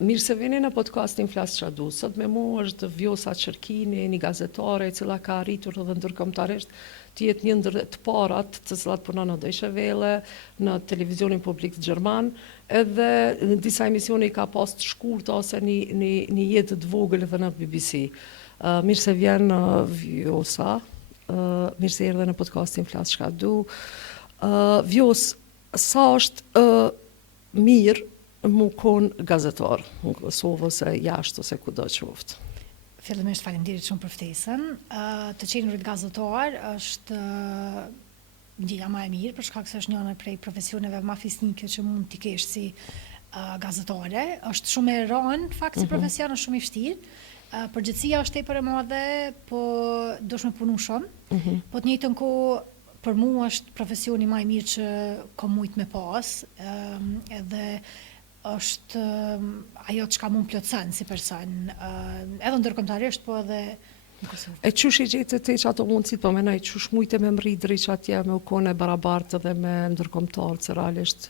Mirë se vini në podcastin Flas Qa Du. Sot me mu është Vjosa Qërkini, një gazetare e cila ka arritur edhe ndërkombëtarisht të jetë një ndër të parat të cilat punon në Deutsche Welle, në televizionin publik gjerman, edhe në disa emisione ka pas të shkurtë ose një jetë të vogël edhe në BBC. Mirë se vjen Vjosa, mirë se erdhe në podcastin Flas Qa Du. Vjos, sa është mirë mu konë gazetar në Kosovë ose jashtë ose kudo qoftë? Fillimisht faleminderit shumë për ftesën. Të qenurit gazetar është gjëja më e mirë, për shkak se është njëra prej profesioneve më fisnike që mund t'i kesh si gazetare. Është shumë e rëndë, fakt si profesion është shumë i vështirë. Përgjithësia është tepër e madhe, po dush me punu shumë. Po të njëjtën kohë për mua është profesioni më i mirë që kam mujt me pas, edhe është ajo që ka mund plotësën si person, edhe ndërkombëtarisht, po edhe në Kosovë. E qush i gjetë të që ato mundësit, po menoj, qush mujtë me mri driq atje me u kone barabartë dhe me ndërkombëtarë, që realisht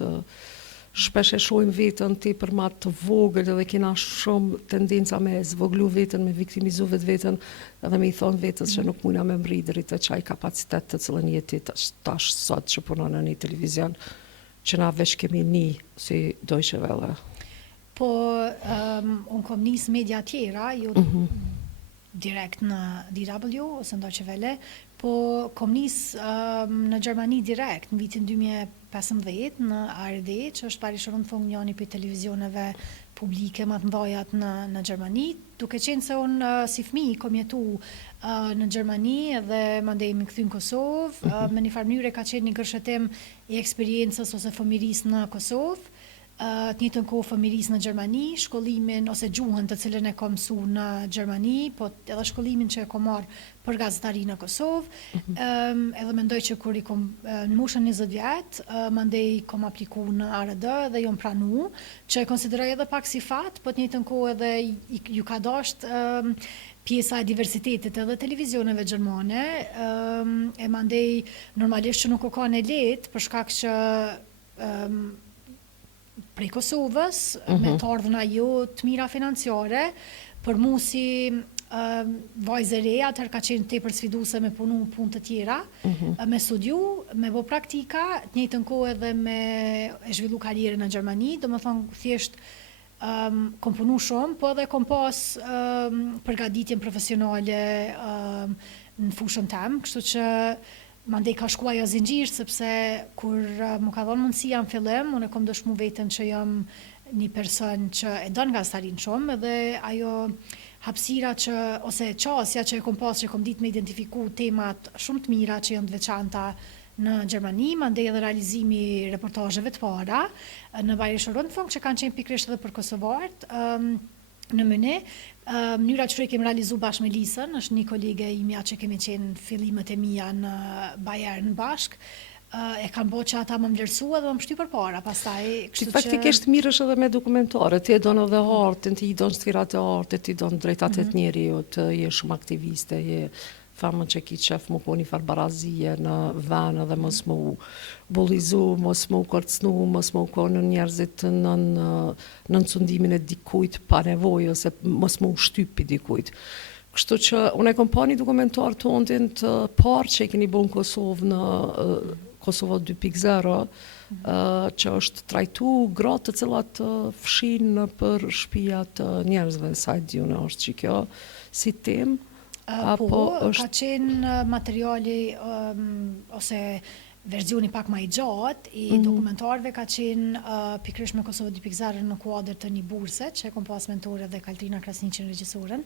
shpesh e shojmë vetën ti për ma të vogël edhe kena shumë tendenca me zvoglu vetën, me viktimizu vetën edhe me i thonë vetës që nuk mujna me mri dritë të qaj kapacitet të cilën jetit tash sot që punon në një televizion që na veç kemi një si Deutsche Welle. Po, unë kom njësë media tjera, jo direkt në DW ose në Deutsche Welle, po kom njësë në Gjermani direkt, në vitin 2015, në ARD, që është parishërën fund njëni për televizioneve publike më të mdojat në Gjermani, duke qenë se unë si fëmijë kom jetu në Gjermani edhe mandej më kthy në Kosovë, me një farë mënyrë ka qenë një gërshetim i eksperiencës ose fëmirisë në Kosovë, të njëjtën kohë fëmirisë në Gjermani, shkollimin ose gjuhën të cilën e kam mësu në Gjermani, po edhe shkollimin që e kam marrë për gazetari në Kosovë, edhe mendoj që kur i kom në moshën 20 vjet, mandej kom apliku në ARD dhe jom pranu, që e konsideroj edhe pak si fat, po të njëjtën kohë edhe ju ka dasht pjesa e diversitetit edhe televizioneve gjermane, e mandej normalisht që nuk o ka në letë, për shkak që prej Kosovës, me të ardhëna jo të mira financiare, për mu si vajzë e re, atëherë ka qenë tepër sfiduse me punu punë të tjera, me studiu, me bo praktika, të njëjtën kohë edhe me e zhvillu karrierën në Gjermani, do më thonë thjesht kom punu shumë, po edhe kom pas përgatitjen profesionale në fushën tem, kështu që mandej ka shku ajo zinxhir, sepse kur më ka dhënë mundësia në fillim, unë e kom dëshmu veten që jam një person që e don gazetarin shumë, edhe ajo hapësira që, ose qasja që e kom pas, që kom ditë me identifiku temat shumë të mira që janë të veçanta në Gjermani, mandej edhe realizimi reportazheve të para në Bajreshorën Fong, që kanë qenë pikrisht edhe për kosovarët, në mëne. Mënyra që kemi realizu bashkë me Lisën, është një kolege imja që kemi qenë fillimet e mija në Bayern bashkë, e kanë bo që ata më vlerësua dhe më pështy për para, pastaj... Që faktikisht mirë është edhe me dokumentare, ti e donë edhe artin, ti i donë sfirat e artit, ti i donë drejtat e të njeri, të je shumë aktiviste, je famën që ki qef më po një farë barazije në venë dhe mos më bolizu, mos më kërcnu, mos më konë njerëzit në nënsundimin e dikujt pa nevojë, ose mos më shtypi dikujt. Kështu që unë e kom pa një dokumentar të ondin të parë që e keni bo në Kosovë në Kosova 2.0, që është trajtu gratë të cilat fshin për shtëpiat të njerëzve, sa e diune është që kjo si temë. Po, ka qenë materiali ose verzioni pak ma i gjatë i dokumentarëve ka qenë pikërisht me Kosova 2.0 në kuadër të një burse që e kom pas mentore dhe Kaltrina Krasniqin regjisorën.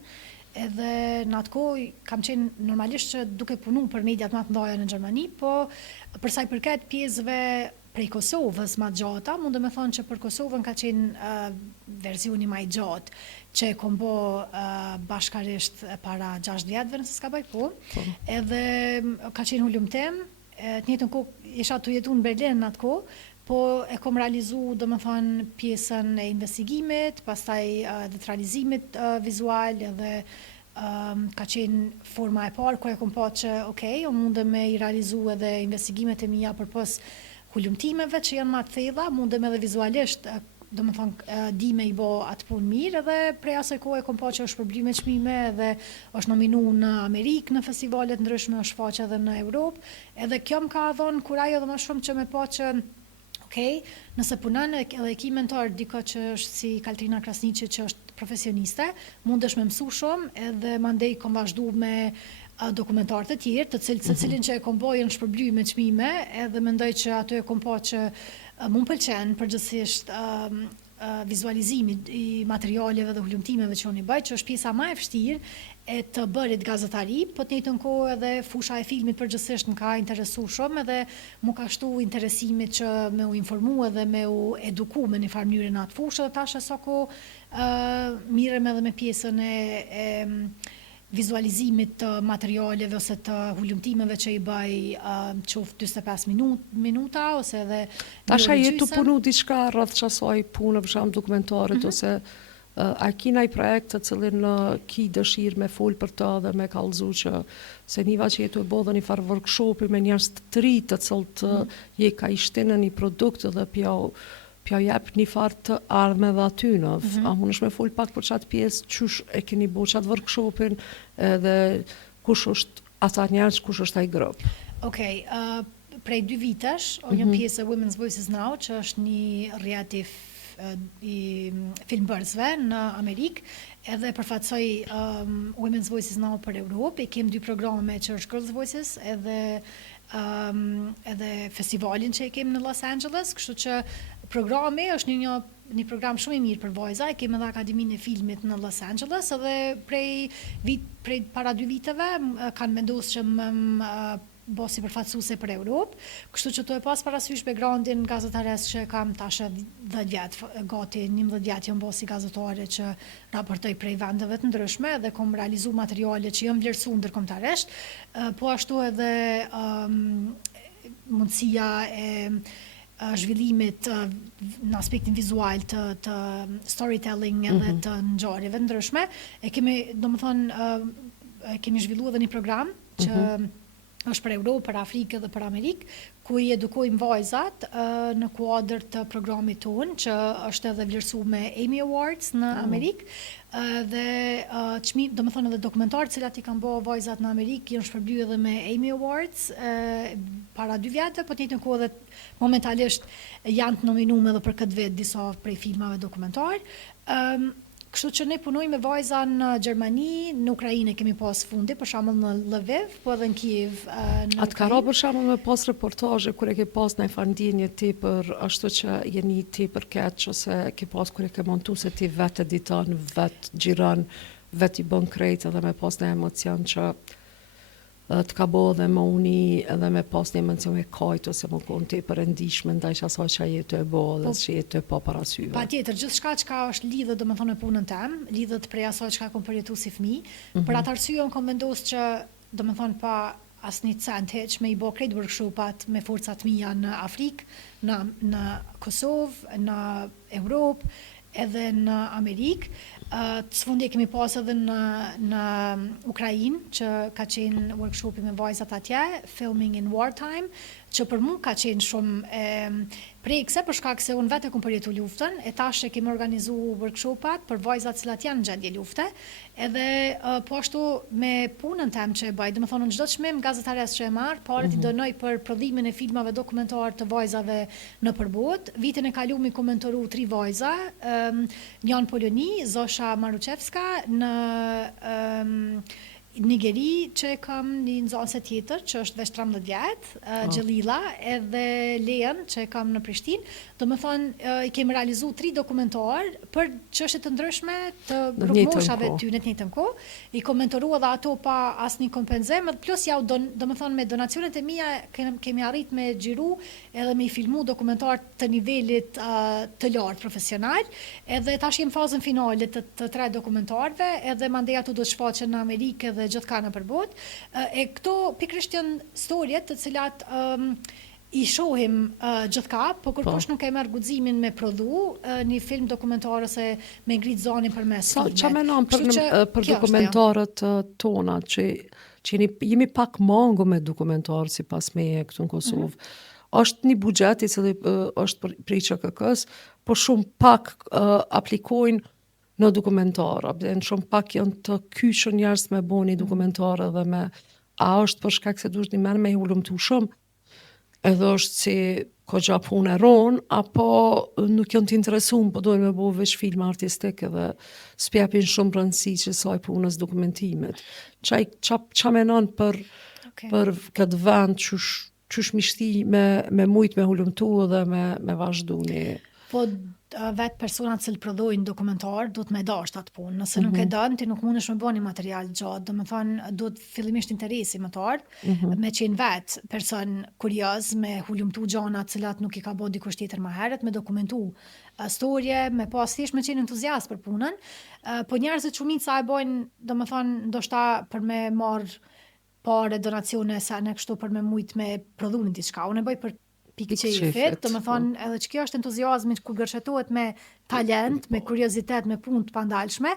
Edhe në atë kohë kam qenë normalisht që duke punu për mediat më të ndaja në Gjermani, po për sa i përket pjesëve prej Kosovës ma gjata, mund me thonë që për Kosovën ka qenë versioni ma i gjatë, që e kom bo bashkarisht para 6 vjetëve, nëse s'ka bëj po, edhe ka qenë ullum tem, të njëjtën kohë isha të jetu në Berlin në atë kohë, po e kom realizu, do më thonë, pjesën e investigimit, pastaj dhe të realizimit vizual, edhe ka qenë forma e parë, ku e kom pa që, okej, unë mundë me i realizu edhe investigimet e mija përpos hullumtimeve që janë ma të thella, mundëm edhe vizualisht di me i bo atë punë mirë, edhe prej asaj kohe kom pa që është përbly me çmime, edhe është nominu në Amerikë në festivalet ndryshme, është faqe edhe në Europë, edhe kjo më ka dhënë kuraj edhe më shumë që me pa që nëse punon edhe ki mentor diko që është si Kaltrina Krasniqi që është profesioniste, mundesh me mësu shumë, edhe mandej kom vazhdu me dokumentarë të tjerë, të cilin që e kom bojën shpërbly me çmime, edhe mendoj që ato e kom pa që më pëlqen përgjithsisht vizualizimi i materialeve dhe hulumtimeve që unë i bëj, që është pjesa më e vështirë e të bërit gazetari, po të njëjtën kohë edhe fusha e filmit përgjithsisht më ka interesu shumë, edhe më ka shtu interesimit që me u informu edhe me u eduku me një farë mënyrë në atë fushë, dhe tash sa kohë mirem edhe me pjesën e vizualizimit të materialeve ose të hulumtimeve që i bëj qoftë 45 minuta ose edhe tash a jetu punu diçka rreth çasoj punë për shemb dokumentarit ose a kina i projekt të cilin ki dëshirë me fol për të dhe me kallëzu që se niva që jetu e bodhe një farë workshopi me njerëz të ri të cilët je ka i shtinë një produkt dhe pja jep një farë të ardhme dhe aty në. A mund është me fol pak për qatë pjesë, qysh e keni bo qatë workshopin dhe kush është ata njerëz, kush është ai grup? Okej, prej 2 vitesh, jam pjesë e Women's Voices Now, që është një reality i filmbërësve në Amerikë, edhe përfatsoj Women's Voices Now për Europë, i kem 2 programe që është Girls Voices, edhe festivalin që e kem në Los Angeles, kështu që programi është një program shumë i mirë për vajza, e kem edhe Akademinë e Filmit në Los Angeles, edhe prej para 2 viteve kanë vendosur që më bosi përfaqësuese për Europë, kështu që to e pas parasysh backgroundin gazetares që kam tash 10 vjet, gati 11 vjet jam bosi gazetare që raportoj prej vendeve të ndryshme dhe kom realizu materiale që janë vlerësuar ndërkombëtarisht, po ashtu edhe mundësia e zhvillimit në aspektin vizual të storytelling edhe të ngjarjeve ndryshme. Kemi zhvilluar edhe një program që është për Europë, për Afrikë dhe për Amerikë, ku i edukojmë vajzat në kuadër të programit tonë, që është edhe vlerësuar me Emmy Awards në Amerikë, dhe edhe dokumentarët cilat i kanë bërë vajzat në Amerikë janë shpërbyer edhe me Emmy Awards para 2 vjetë, po të njëjtën kohë edhe momentalisht janë të nominuar edhe për këtë vit disa prej filmave dokumentar. Kështu që ne punojmë me vajza në Gjermani, në Ukrainë kemi pas fundi, për shembull në Lviv, po edhe në Kiev. Atë ka për shembull me pas reportazhe kur e ke pas në fandinje tepër ashtu që jeni tepër keq ose ke pas kur e ke montu se ti vetë editon, vetë xhiron, vetë i bën krejt edhe me pas në emocion që të ka bo dhe më uni edhe me pas një emocion e kajt ose më konë tepër e ndishme ndaj asaj që jetu e bo dhe që jetu e pa parasyve. Patjetër, gjithçka që është lidhët domethënë me punën tem, lidhët prej asaj që kom përjetu si fëmijë. Për atë arsye kom vendosur që domethënë pa asnjë cent heq me i bo krejt workshopat me forcat mia në Afrikë, në Kosovë, në Europë, edhe në Amerikë. Të sfundi kemi pas edhe në Ukrainë, që ka qenë workshopi me vajzat atje, Filming in Wartime, që për mu ka qenë shumë prekse, për shkak se unë vetë e kom përjetu luftën, e tash e kemi organizu workshopat për vajzat cilat janë në gjendje lufte, edhe po ashtu me punën tem që e bëj, domethënë në çdo çmim gazetares që e marr, paret i dënoj për prodhimin e filmave dokumentar të vajzave në përbot. Vitin e kaluar mi komentoru 3 vajza, një në Poloni, Zosha Maruchevska, në Nigeri, që kam një nxënëse tjetër, që është veç 13 vjetë, Gjelila, edhe Leon, që kam në Prishtinë. Domethënë, i kemi realizu 3 dokumentar për çështje të ndryshme të grupmoshave ty në të njëjtën kohë. I komentorua dhe ato pa asnjë kompenzim, plus domethënë me donacionet e mia kemi arrit me xhiru edhe me i filmu dokumentar të nivelit të lartë profesional, edhe tash jem fazën finale të 3 dokumentarëve, edhe mandej ato do të shfaqen në Amerikë dhe gjithka në përbot. E këto pikërisht janë storjet të cilat i shohim gjithka, po kërkush nuk e merr guximin me prodhu një film dokumentar ose me ngrit zonin përmes filmit. Çfarë mendon për dokumentarët tona që jemi pak mangu me dokumentar sipas meje këtu në Kosovë? është një buxhet i cili është për IÇKK-s, por shumë pak aplikojnë në dokumentara. Shumë pak janë të kyçur njerëz me bënë një dokumentare dhe me a është për shkak se duhet një merr me hulumtu shumë, edhe është si kogja punë e ronë, apo nuk janë të interesuar, po dojnë me bëu veç filma artistike dhe s'japin shumë rëndësi kësaj punës dokumentimit. Qa menon për këtë vend qysh mi shti me mujt me hulumtu dhe me vazhdu një... Po vetë personat që prodhojnë dokumentar duhet me dashur atë punë. Nëse nuk e don, ti nuk mundesh me bëni material gjatë. Domethënë duhet fillimisht interesi më të ardh, me qenë vetë person kurioz, me hulumtu gjëra të cilat nuk i ka bërë dikush tjetër më herët, me dokumentu storje, me pas thjesht me qenë entuziast për punën. Po njerëzit shumica e bojnë, domethënë ndoshta për me marr parë donacione sa ne kështu për me mujt me prodhuar diçka. Unë e bëj për pikë qefit, do më thonë edhe që kjo është entuziazmi kur gërshetohet me talent, me kuriozitet, me punë të pandalshme,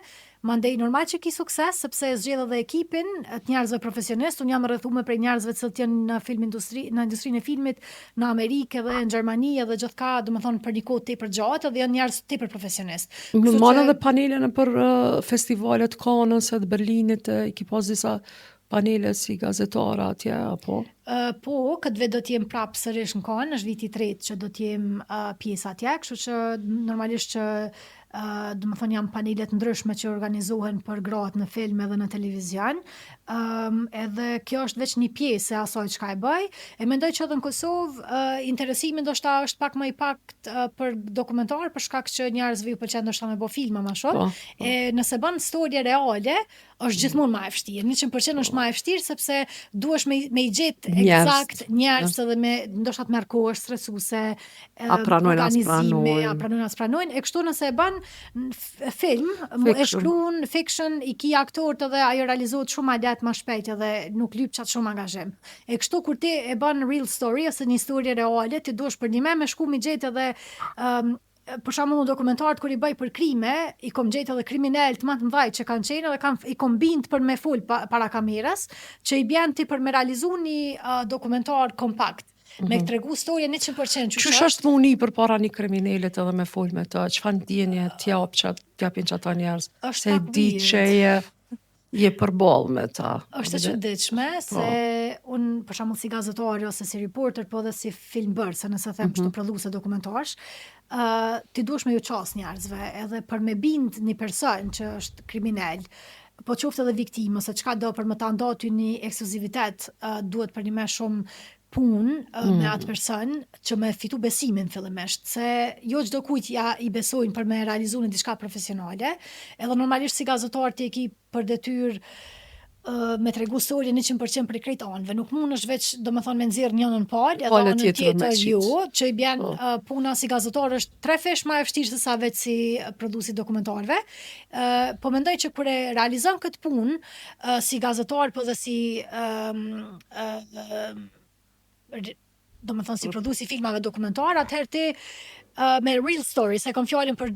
mandej normal që ki sukses, sepse zgjedh edhe ekipin, të njerëzve profesionist, unë jam rrethuar prej njerëzve që janë në në industrinë e filmit, në Amerikë dhe në Gjermani edhe gjithka, do më thonë për një kohë tepër gjatë, dhe janë njerëz tepër profesionist. Mana dhe panelen për festivalet Cannes e të Berlinit, i ki pas disa panele si gazetara atje, apo? Po, këtë vit do t'jem prapë sërish në Cannes, është viti i tretë që do t'jem pjesë atje, kështu që normalisht që do më thonë jam panelet ndryshme që organizohen për gratë në film edhe në televizion, edhe kjo është veç një pjesë e asaj çka e bëj, e mendoj që edhe në Kosovë interesimi ndoshta është pak më i pakt për dokumentar, për shkak që njerëzve ju pëlqen ndoshta me bë filma më shumë, nëse bën storje reale, është gjithmonë më e vështirë, 100% është më e vështirë sepse duhesh me i gjetë eksakt njerëz edhe me ndoshta të merr kohë, stresuese, pranojnë as pranojnë, e kështu nëse e bën film, e shkruan fiction, i ki aktorët edhe ajo realizohet shumë ma letë, ma shpejt edhe nuk lyp qatë shumë angazhim. E kështu kur ti e bën real story ose një histori reale, ti duhesh për një me shku mi gjetë edhe për shembull në dokumentarët kur i bëj për krime, i kom gjetë edhe kriminal të më të mëdhej që kanë qenë dhe i kom bind për me fol para kamerës, që i bjen ti për me realizu një dokumentar kompakt. Me tregu storje 100%. Ç'është është puni përpara një kriminalit edhe me fol me të, çfarë ndjenje t'japin çata njerëz? Se di që je përballë me ta. Është e çuditshme se unë për shembull si gazetari ose si reporter, po edhe si filmbërës, nëse them kështu prodhuese dokumentarësh, ti duhesh me ju ças njerëzve, edhe për me bind një person që është kriminal, po qoftë edhe viktimë ose çka do për më ta nda ty një ekskluzivitet, duhet për një më shumë punë me atë person që me fitu besimin fillimisht, se jo çdo kujt i besojnë për me realizu në diçka profesionale, edhe normalisht si gazetar ti e ki për detyrë me tregu storje 100% për krejt anëve. Nuk mund është veç, do më thonë, me nxjerr njënën palë, edhe anën tjetër jo, që i bjen puna si gazetar është 3 fish ma e vështirë se sa veç si produsi dokumentarëve. Po mendoj që kur e realizon këtë punë si gazetar, po dhe si do më thonë si produsi filmave dokumentar, atëherë ti me real story, se kom fjallin për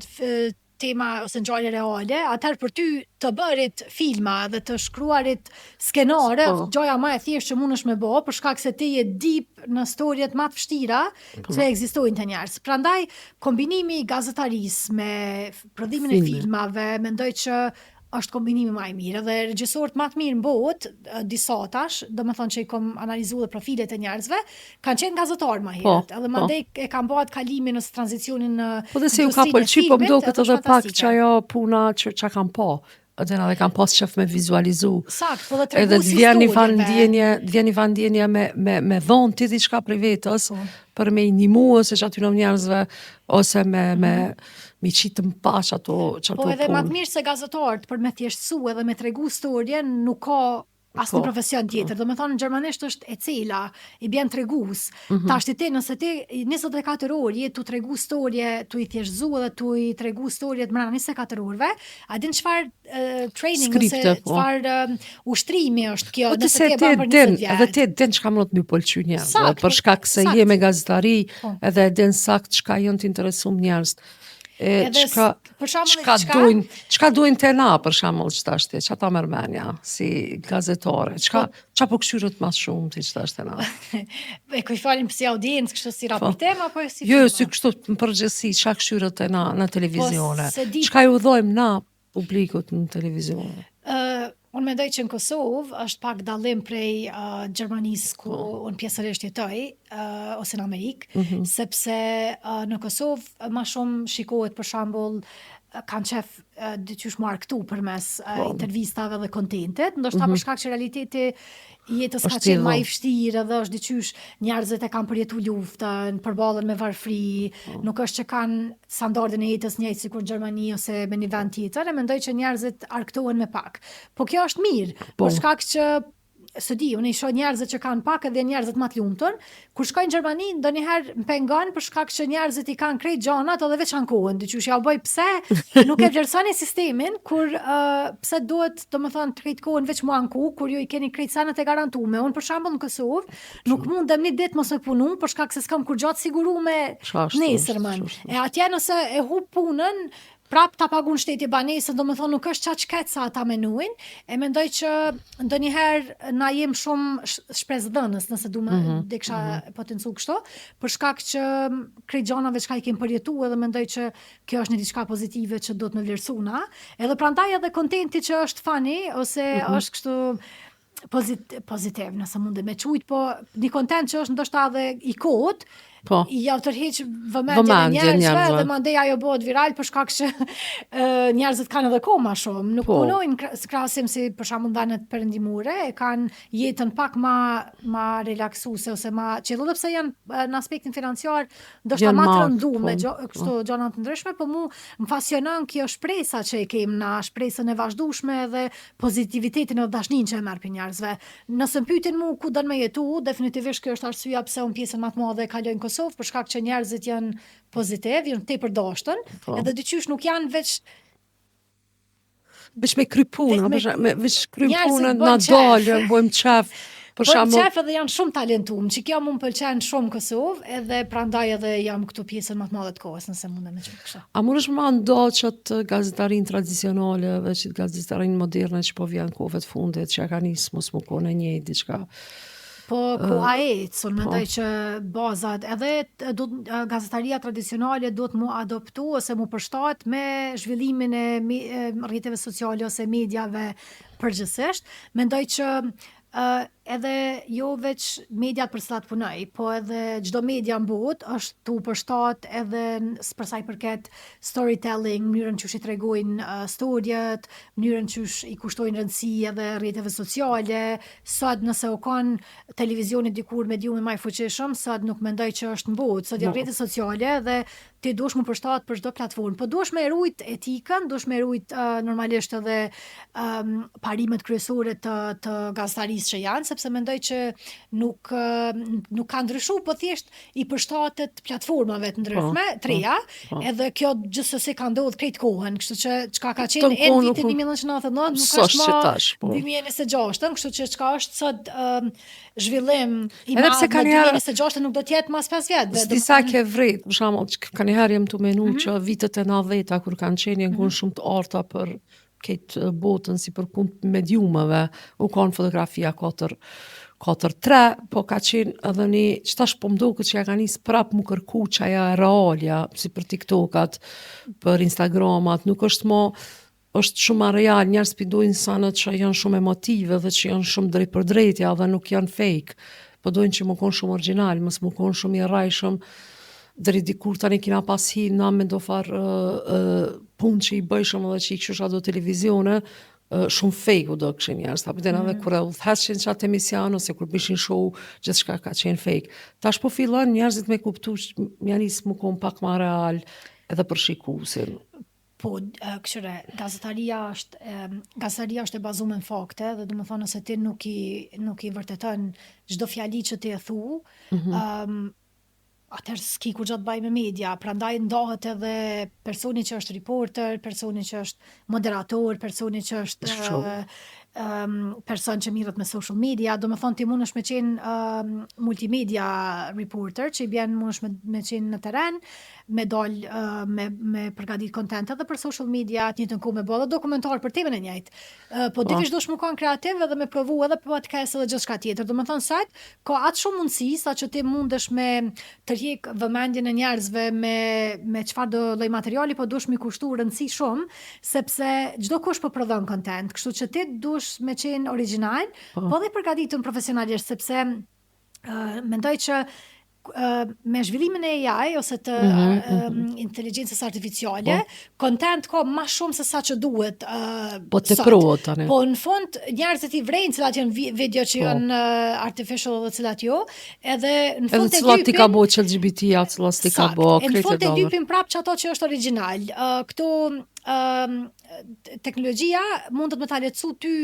tema ose ngjarje reale, atëherë për ty të bërit filma dhe të shkruarit skenare, gjoja ma e thjeshtë që mundesh me bë, për shkak se ti je deep në storjet ma të vështira që ekzistojnë të njerëz. Prandaj kombinimi gazetarisë me prodhimin e filmave, mendoj që është kombinimi më i mirë, dhe regjisorët më të mirë në botë, disa tash, do të thonë që i kom analizuar profilet e njerëzve, kanë qenë gazetarë më herët, edhe mandej e kanë bërë kalimin ose tranzicionin në po dhe se ju ka pëlqyer, po mdoket edhe pak çajo puna që kanë po. Edhe kanë pas qef me vizualizu. Sakt, po dhe tregu edhe të vjen një vandjenje me dhonë ti diçka për vetës, për me i ndihmu ose që aty në njerëzve, ose me qitë më pash ato punë. Po edhe më të mirë se gazetarët për me thjeshtësu edhe me tregu storje nuk ka asnjë profesion tjetër. Do me thonë, në gjermanisht është e cila, i bjen tregus. Tash ti nëse ti 24 orë je tu tregu storje, tu i thjeshtëzu dhe tu i tregu storje të mbrana 24 orëve, a din çfarë training ose çfarë ushtrimi është kjo, nëse ti e bën për 20 vjet. Edhe ti e din çka më të më pëlqy njerëzve, për shkak se je me gazetari, edhe e din sakt çka janë të interesuar njerëz. çka duin te na për shembull ç'tashti, ç'ata mërmenja si gazetare. Ç'a po këshyrët mas shumë ti ç'tash te na? E ku i falim si audiencë, kështu si raportem apo si Jo, si kështu në përgjithësi, ç'a këshyrët te na në televizione. se Ç'ka ju dhojmë na publikut në televizione? Unë mendoj që në Kosovë është pak dallim prej Gjermanisë ku unë pjesërisht jetoj, ose në Amerikë, sepse në Kosovë ma shumë shikohet për shembull kanë qef dyqysh marktu përmes intervistave dhe kontentit, ndoshta për shkak që realiteti jetës ka qenë ma i vështirë edhe është dyqysh njerëzit e kanë përjetu luftën, përballen me varfëri, nuk është që kanë standardin e jetës njëjtë sikur Gjermani ose me një vend tjetër, e mendoj që njerëzit arktohen me pak. Po kjo është mirë, për shkak që së di, unë i shoh njerëzit që kanë pak edhe njerëzit më të lumtur, kur shkojnë në Gjermani ndonjëherë mpengon për shkak që njerëzit i kanë krejt gjanat edhe veç ankohen, dyqysh ja bëj pse nuk e vlerësoni sistemin kur pse duhet domethënë të krejt kohën veç mu anku kur ju i keni krejt sanat e garantume. Unë për shembull në Kosovë nuk mundem një ditë mos me punu për shkak se s'kam kur gjatë siguruar nesërmën. E atje nëse e hub punën prap ta pagun shteti banesën, do me thonë nuk është qa qket sa ata menuin, e mendoj që ndonjëherë na jem shumë shpresdhënës, nëse du me dhe kisha potencu kështu, për shkak që krejt gjanave çka i kem përjetu edhe mendoj që kjo është një diçka pozitive që do të me vlerësuna, edhe prandaj edhe kontenti që është funny, ose është kështu pozitiv, nëse mundi me qujt, po një kontent që është ndoshta edhe i kohët, ja tërheq vëmendjen e njerëzve dhe mandej ajo bëhet viral për shkak që njerëzit kanë edhe kohë ma shumë. Nuk punojnë krahasim si për shembull vendet perëndimore, e kanë jetën pak ma relaksuese ose ma qellu, edhe pse janë në aspektin financiar ndoshta ma të rënduar kështu gjëra të ndryshme, po mu më pasionon kjo shpresa që e kem na, shpresën e vazhdueshme dhe pozitivitetin edhe dashninë që e merr për njerëzve. Nëse pyetin mu ku don me jetu, definitivisht kjo është arsyeja pse unë pjesën më të madhe e kaloj në Kosovë, për shkak që njerëzit janë pozitiv, janë tepër dashën, edhe dyqysh nuk janë veç me kry puna, veç kry punën na dalë, bëjmë qef. Bëjmë qef edhe janë shumë talentuar, që kjo mu më pëlqen shumë Kosovë, edhe prandaj edhe jam këtu pjesën më të madhe të kohës, nëse mundem me qenë kështu. A mund është më ndo që gazetarin tradicionale dhe që gazetarin moderne që po vjen kohëve të fundit, që ka nisë mos më kone njëjtë diçka. Po ku a ecë, unë mendoj që bazat edhe gazetaria tradicionale duhet mu adoptu ose mu përshtat me zhvillimin e rrjeteve sociale ose mediave përgjithsisht. Mendoj që edhe jo veç mediat për cilat punoj, po edhe çdo media në botë është tu përshtat edhe për sa i përket storytelling, mënyrën që i tregojnë storjet, mënyrën që i kushtojnë rëndësi edhe rrjeteve sociale. Sot nëse u kanë televizioni dikur mediumi më i fuqishëm, sot nuk mendoj që është në botë, sot janë rrjete sociale dhe ti duhesh më përshtat për çdo platformë, po duhesh me rujt etikën, duhesh me rujt normalisht edhe parimet kryesore të gazetarisë që janë, sepse mendoj që nuk ka ndryshuar, po thjesht i përshtatet platformave të ndryshme, treja, edhe kjo gjithsesi ka ndodhur krejt kohën, kështu që çka ka qenë në vitin 1999 nuk është më 2026, kështu që çka është sot zhvillim i madh në 2026 nuk do të jetë mas 5 vjetëve. Disa ke vret, për shembull, kanjëherë jam të menu që vitet e 90-ta kur kanë qenë janë shumë të arta për këtë botën si për punë mediumeve, u kanë fotografia 4-3, po ka qenë edhe një, që tash po mdoket që ja ka nisë prap mu kërku që aja realja, si për TikTokat, për Instagramat, nuk është mo, është shumë real, njerëz pidojnë sanët që janë shumë emotive dhe që janë shumë drejt për drejtja dhe nuk janë fake, po dojnë që mu konë shumë original, mos mu konë shumë i rajshëm, deri dikur tani kina pas hi na me do farë punë që i bëjshëm edhe që i këshusha do televizione, shumë fake u do këshin njerës, ta pëtën edhe kur e udhëheshin qatë emision, ose kur bishin show, gjithçka ka qenë fake. Tash po fillon njerëzit me kuptu që janis më konë pak ma real edhe për shikuesin. Po, këshire, gazetaria është e bazuar në fakte, dhe do të thonë nëse ti nuk i vërteton çdo fjali që ti e thu, atëherë s'ki kur gjatë baj me media, prandaj ndahet edhe personi që është reporter, personi që është moderator, personi që është person që mirët me social media, do me thonë ti mundesh me qenë multimedia reporter, që i bjen mundesh me qenë në teren, me dal me përgatit content edhe për social media, të njëjtën kohë me bë edhe dokumentar për temën e njëjtë. Po divish dush më kanë kreativ edhe me provu edhe podcast edhe gjithçka tjetër. Domethënë sajt ka atë shumë mundësi sa që ti mundesh me tërheq vëmendjen e njerëzve me çfarë do lloj materiali, po dush mi kushtu rëndësi shumë, sepse çdo kush po prodhon content, kështu që ti dush me qenë origjinal, po dhe përgatitur profesionalisht, sepse mendoj që me zhvillimin e AI ose të inteligjencës artificiale, content ka më shumë se sa që duhet. Po të provot tani. Po në fund njerëzit i vrejnë cilat janë video që janë artificial dhe cilat jo, edhe në fund edhe cilat ti ka bo që LGBT-a, cilat ti ka bo krejtë në fund e dypin prap që ato që është original. Këto teknologjia mundet me ta lecu ty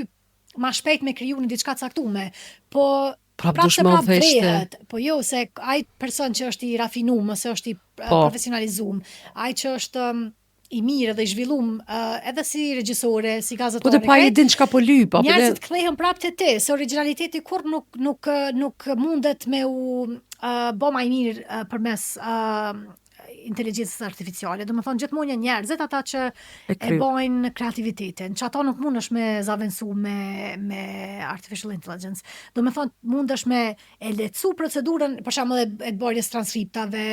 ma shpejt me kriju në diçka caktume, po prap vrehet, po jo, se ai person që është i rafinum, ose është i profesionalizum, ai që është i mirë dhe i zhvillum, edhe si regjisore, si gazetare. Po të pa i din çka po lyp, njerëzit kthehen prap te ti, se originaliteti kur nuk mundet me u bë më mirë përmes inteligjencës artificiale. Do më thonë gjithmonë janë njerëzit ata që e bojnë kreativitetin, që ata nuk mundesh me zavensu me artificial intelligence. Do më thonë mundesh me e lecu procedurën, për shembull e bërjes transkriptave,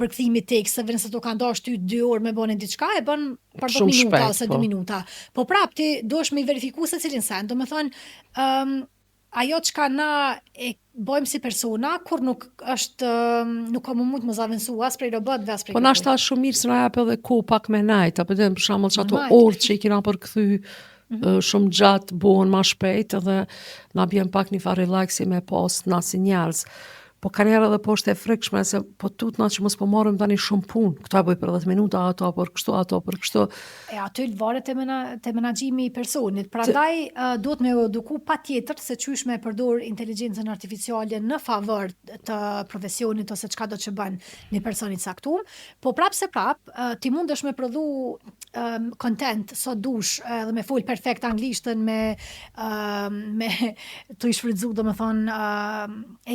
përkthimit teksteve, nëse to ka ndash ty 2 orë me bënë diçka, e bën për 10 minuta ose 2 minuta. Po prap ti duhesh me verifiku se cilin send. Do më thonë ajo çka na e bojmë si persona, kur nuk ka mund më zavensu as prej robotëve as prej. Po na është shumë mirë se na jap edhe kohë pak me najt, apo për shembull çato orë që i kena përkthy shumë gjatë bëhen më shpejt edhe na bjen pak një farë relaxi me pas na si njerëz. Po ka njerë edhe poshtë e frikshme, se po tutna që mos po marrim tani shumë punë. Këto e bëj për 10 minuta, ato për kështu. E aty varet te menaxhimi i personit. Prandaj duhet me eduku patjetër se çysh me përdor inteligjencën artificiale në favor të profesionit ose çka do të bën një person i caktuar. Po prap ti mundesh me prodhu content sa dush edhe me fol perfekt anglishtën me të i shfrytzu domethënë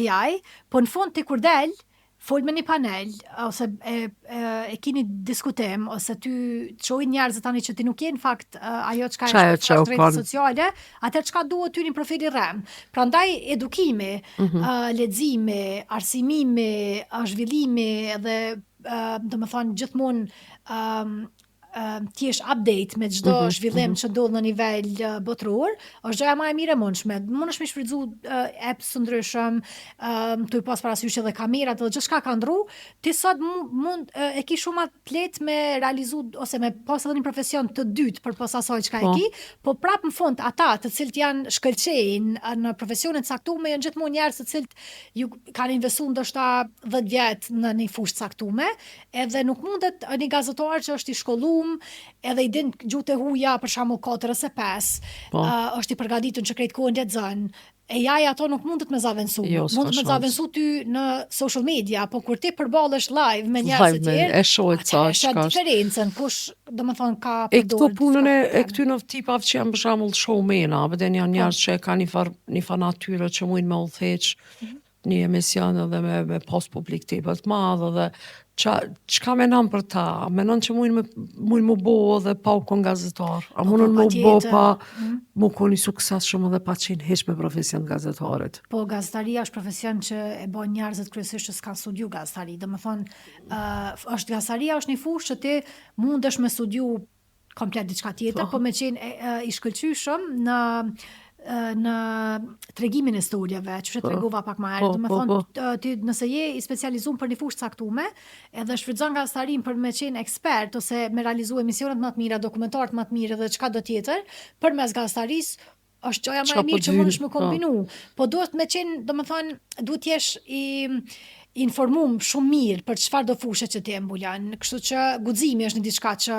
AI. Po në fund ti kur del, fol me një panel, ose e kini diskutim, ose ty çoj njerëzit tani që ti nuk je në fakt ajo çka është rrjetet sociale, atë çka duhet ty një profil i rrem. Prandaj edukimi, leximi, arsimimi, zhvillimi dhe domethënë gjithmonë ti jesh update me çdo zhvillim që ndodh në nivel botror, është gjëja më e mirë e mundshme. Mundesh me shfrytzu apps të ndryshëm, tu i pas parasysh edhe kamerat dhe gjithçka ka ndru, ti sot mund e ke shumë atlet me realizu ose me pas edhe një profesion të dytë përpos asaj çka e ke, po prap në fund ata të cilët janë shkëlqejnë në profesionet caktuar janë gjithmonë njerëz të cilët ju kanë investuar ndoshta 10 vjet në një fushë caktuar, edhe nuk mundet një gazetar që është i shkolluar edhe i din gjuhë e huaja për shembull 4 ose 5, është i përgatitur që krejt kohën lexon. AI ato nuk mundet me zavensu. Mund me zavensu ty në social media, po kur ti përballesh live me njerëz të tjerë, e shoh çka diferencën, kush domethënë ka përdorur. Këto punën e këtyn tipave që janë për shembull showmena, vetëm janë njerëz që kanë një farë natyre që mujnë me udhëheq një emision edhe me pas publik të madh edhe çka menon për ta? Menon që mujnë më bo edhe pa u kon gazetar? A mundën më bo pa më kon i suksesshëm edhe pa qenë hiç me profesion gazetarit? Po gazetaria është profesion që e bën njerëzit kryesisht që s'kan studiu gazetari. Domethënë gazetaria është një fushë që ti mundesh me studiu komplet diçka tjetër, po me qenë i shkëlqyshëm në tregimin e studieve, që tregova pak më herët. Domethënë ti nëse je i specializuar për një fushë caktuar, edhe shfrytëzon gazetarin për me qenë ekspert ose me realizu emisionet më të mira, dokumentarë më të mirë dhe çka do tjetër, përmes gazetarisë është gjëja më e mirë që mundesh me kombinu. Po duhet me qenë, domethënë, duhet jesh i informum shumë mirë për çfarë do fushë që ti e mbulon. Kështu që guximi është një diçka që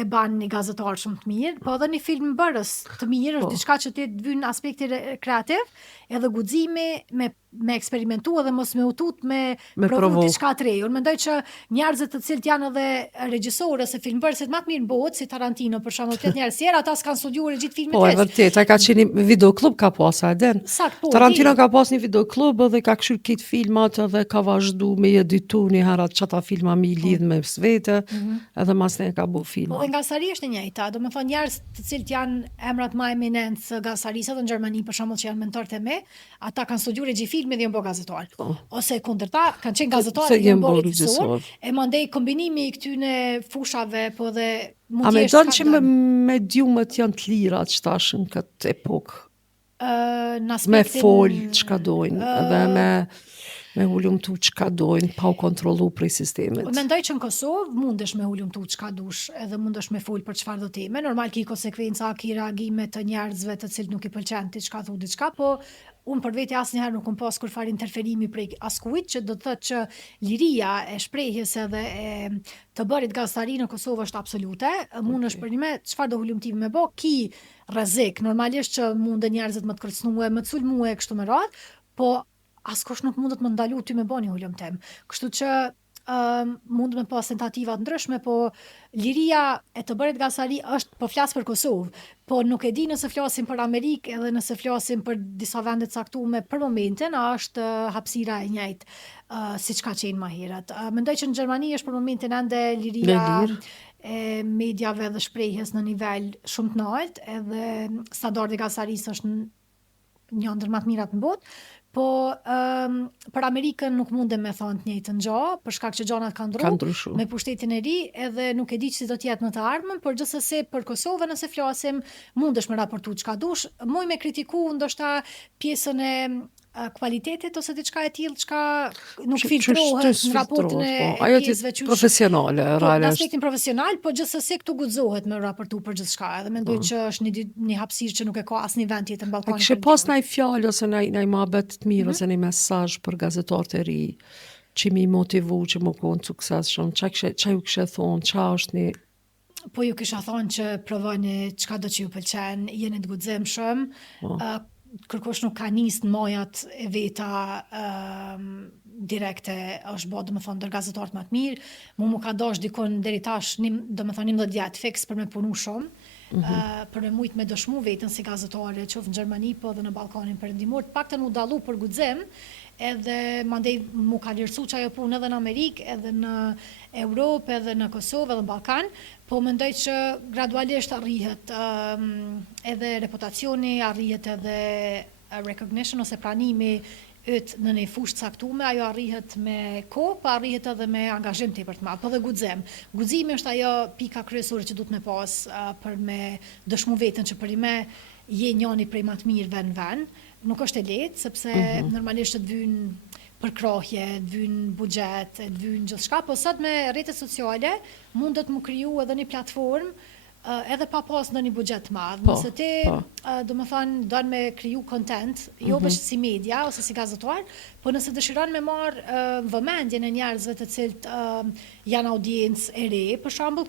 e ban një gazetar shumë të mirë, po edhe një filmbërës të mirë është diçka që ti të vyn aspekti kreativ, edhe guximi me me eksperimentu edhe mos me utut me provu provu. diçka të re. Unë mendoj që njerëzit të cilët janë edhe regjisorë ose filmbërësit më të mirë në botë, si Tarantino për shembull, këtë njerëz tjerë, ata s'kan studiuar regjit filmit Po, e veç. vërtet, ai ka qenë videoklub ka pas, a den? Sakt, po. Tarantino di. ka pas një videoklub edhe ka këshyr këtë filmat edhe ka vazhdu me editu një herë çata filma me i lidh me svete, edhe mas ne ka bu Po filma. dhe gazari është e njëjta, do me thonë njerëz të cilët janë emrat më eminent të gazarisë edhe në Gjermani për shembull që janë mentorët e me, ata kanë studiuar regji filmi dhe janë bërë gazetar. Ose kundërta, kanë qenë gazetarë Se dhe janë janë bërë bërë regjisorë, regjisor. e mandej kombinimi i këtyne fushave, po dhe mund A me t'jesh donë që skandal. mediumet janë të lira që tash në këtë epokë, Në me aspektin fol çka dojnë, edhe me ulumtu çka dojnë, pa u kontrollu prej sistemit. Mendoj që në Kosovë mundesh me ulumtu çka dush, edhe mundesh me fol për çfarë do teme. Normal ki konsekvenca, ki reagime të njerëzve të cilët nuk i pëlqen ti çka thu diçka, po unë për vete asnjëherë nuk kam pas kur fare interferimi prej askujt, që do të thotë që liria e shprehjes edhe e të bërit gazetari në Kosovë është absolute. Mundesh për një me çfarë do hulumtimi me bë, ki rrezik. Normalisht që mundën njerëzit më të kërcënue, më të sulmue kështu me radhë, po askush nuk mundet më ndalu ty me bë një hulumtim. Kështu që mund me pas tentativa të ndryshme, po liria e të bërit gazetari është, po flas për Kosovë, po nuk e di nëse flasim për Amerikë edhe nëse flasim për disa vende të caktuara për momentin, a është hapësira e njëjtë siç ka qenë më herët. Mendoj që në Gjermani është për momentin ende liria e mediave dhe shprehjes në nivel shumë të lartë, edhe standardi i gazetarisë është një ndër më të mirat në botë. Po për Amerikën nuk mundem me thonë të njëjtën gjë, për shkak që gjanat kanë ndryshu me pushtetin e ri, edhe nuk e di që si do t'jetë në të ardhmen, por gjithsesi për Kosovën nëse flasim, mundesh me raportu çka dush, muj me kritiku ndoshta pjesën e kualitetit ose diçka e tillë çka nuk filtrohet në raportin e pjesëve që profesionale, po, në realisht. aspektin profesional, po gjithsesi këtu guxohet me raportu për gjithçka, edhe mendoj që është një hapësirë që nuk e ka asnjë vend tjetër në Ballkanin. Kishe pas ndaj fjalë ose ndaj mohabet të mirë ose një mesazh për gazetarët e ri, që mi motivu që më konë suksesshëm, ç'a ju kishe thonë, ç'a është një Po ju kisha thonë që provoni çka do që ju pëlqen, jeni të guximshëm, kërkosh nuk ka nis në majat e veta direkte, është bë, domethënë ndër gazetarët më të mirë. Mu ka dash dikon deri tash, domethënë 11 vjet fix për me punu shumë. Për me mujt me dëshmu vetën si gazetare, qoftë në Gjermani po edhe në Ballkanin Perëndimor, të paktën u dallu për guxim, edhe mandej mu ka lirësu që ajo punë edhe në Amerikë, edhe në Europë, edhe në Kosovë, edhe në Ballkan, po mendoj që gradualisht arrihet edhe reputacioni, arrihet edhe recognition ose pranimi yt në një fushë caktuar, ajo arrihet me kohë, po arrihet edhe me angazhim tepër të madh, po dhe guxim. Guximi është ajo pika kryesore që duhet me pas për me dëshmu veten që për me je njëri prej më të mirëve në vend. Nuk është e lehtë sepse normalisht të vijnë përkrahje, të vijnë buxhet, të vijnë gjithçka, po sot me rrjetet sociale mundet mu kriju edhe një platformë edhe pa pas në një buxhet të madh. Nëse ti, domethënë, don me kriju content, jo vetëm si media ose si gazetar, po nëse dëshiron me marr vëmendjen e njerëzve të cilët janë audiencë e re, për shembull,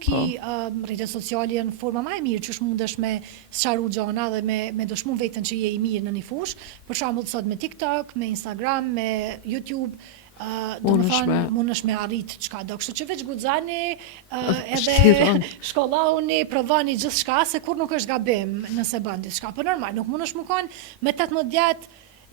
rrjetet sociale janë forma më e mirë që mundesh me sqaru gjëra dhe me dëshmu veten që je i mirë në një fushë, për shembull sot me TikTok, me Instagram, me YouTube, mundesh me arrit çka do, kështu që veç guxani edhe shkolloni, provoni gjithçka, se kur nuk është gabim nëse bën diçka. Po normal, nuk mundesh më kon me 18 vjet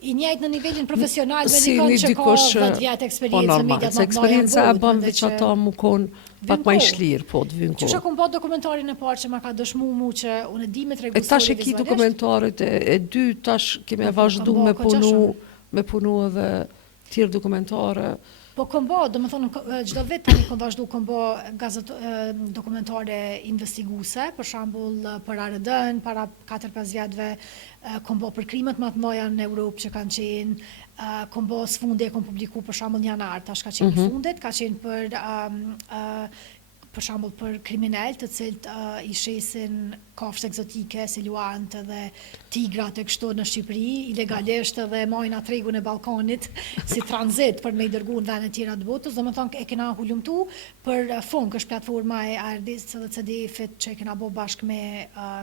i njëjtë në nivelin profesional me dikon që ka 10 vjet eksperiencë në mediat. Eksperjenca e bën veç ato më kon pak më shlir, po të vjen kohë. Çka kam bërë dokumentarin e parë që ma ka dëshmu mu që unë e di me tregu. E tash e ki dokumentarit e dy, tash kemi vazhdu me punu edhe tjerë dokumentare. Po kom bë, domethënë çdo vit tani kom vazhdu kom bë dokumentare investiguse, për shembull për ARD-n para 4-5 vjetëve, kom bë për krimet më të mëdha në Europë që kanë qenë, kom bë sfundje, kom publiku për shembull në janar, tash ka qenë fundit, ka qenë për shembull për kriminal të cilët I shesin kafshë egzotike si luant dhe tigrat e kështu në Shqipëri, ilegalisht dhe majna tregun e Ballkanit si tranzit për me I dërguar në vende tjera të botës, domethënë e kena hulumtu për Funk, është platforma e ARD-s dhe CDF-it që e kena bë bashkë me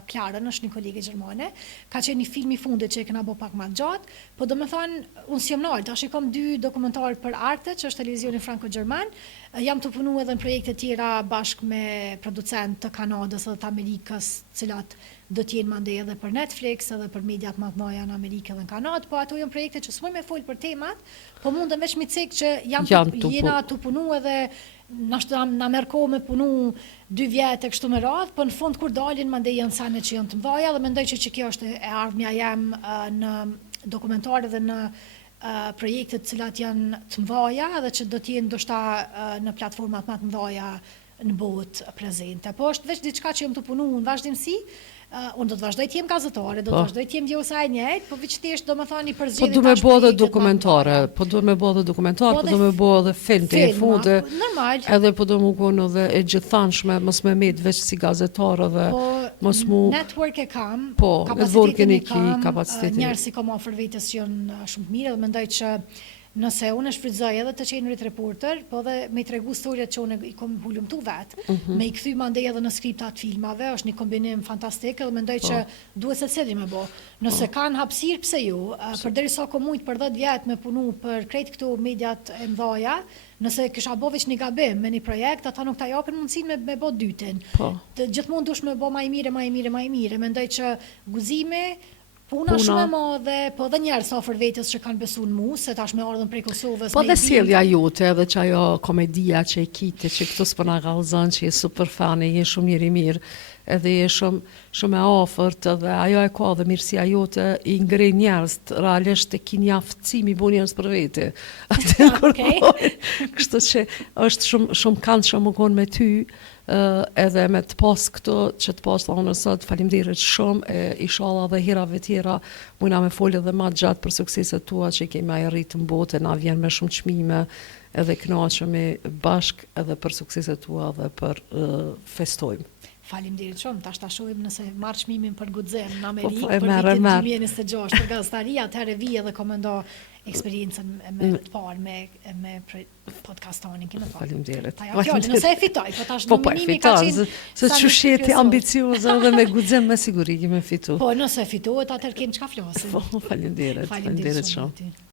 Klarën, është një kolege gjermane. Ka qenë një film I fundit që e kena bë pak më gjatë, po domethënë unë si jam nalt, tash I kam 2 dokumentar për Arte, që është televizioni franko-gjerman. Jam të punu edhe në projekte tjera bashkë me producent të Kanadës dhe të Amerikës, cilat do t'jenë mandej edhe për Netflix, edhe për mediat më të mëdha në Amerikë dhe në Kanadë, po ato janë projekte që s'moj me fol për temat, po mundem veç mi cek që jena të punu edhe na merr kohë me punu 2 vjet e kështu me radhë, po në fund kur dalin mandej janë sene që janë të mëdha dhe mendoj që kjo është e ardhmja jam në dokumentare dhe në projektet cilat janë të mëdha dhe që do t'jenë ndoshta në platformat më të mëdha në botë prezente. Po është veç diçka që jam të punu në vazhdimsi, unë do të vazhdoj të jem gazetare, do të vazhdoj të jem djeusa e njëjtë, po veçtisht domethënë I përzgjedhje Po du me bë edhe dokumentare, po du me bë edhe dokumentar, po du me bë edhe film të fundë. Normal. Edhe po du më qenë edhe e gjithanshme, mos më met veç si gazetar edhe mos mu network e kam, kapacitetin e kam, njerëz I kam afër vetes që janë shumë të mirë dhe mendoj që nëse unë e shfrytëzoj edhe të qenurit reporter, po edhe me I tregu historiat që unë I kom hulumtu vetë, me I kthy mandej edhe në skriptat filmave, është një kombinim fantastik dhe mendoj që duhet secili me bë. Nëse kanë hapësirë, pse jo? Përderisa kom mujt për 10 vjet me punu për krejt këtu mediat e mëdha, nëse kisha bë veç një gabim me një projekt, ata nuk ta japin mundësinë me bë dytin. Gjithmonë dush me bë më I mire. Mendoj që guzimi puna shumë e madhe, po dhe njerëz afër vetes që kanë besuar në mua, se tash me ardhën prej Kosovës. Po dhe sjellja jote edhe që ajo komedia që e kite, që këtu s'po na kallzon, që je super fan, je shumë njeri mirë, edhe je shumë e afërt dhe ajo e ka dhe mirësia jote I ngrej njerëz, realisht e ki një aftësi mi bu njerëz për vete. Kështu që është shumë këndshëm më konë me ty, edhe me të pas këto që të pas thonë sot, faleminderit shumë, inshallah dhe herave tjera mujna me folë edhe më gjatë për sukseset tua që kemi arritur në botë, na vjen me shumë çmime edhe kënaqemi bashk edhe për sukseset tua dhe për festojmë. Faleminderit shumë, tash ta shohim nëse marr çmimin për guxim në Amerikë për vitin 2026 për gazetaria, atëherë vi edhe komendo eksperiencën me të parë me podcastonin që më fal. Faleminderit. Nëse e fitoj, po tash nominimi ka qenë se çushjeti ambicioze dhe me guxim me siguri që më fitu. Po nëse fitohet atëherë kemi çka flasim. Faleminderit. Faleminderit shumë.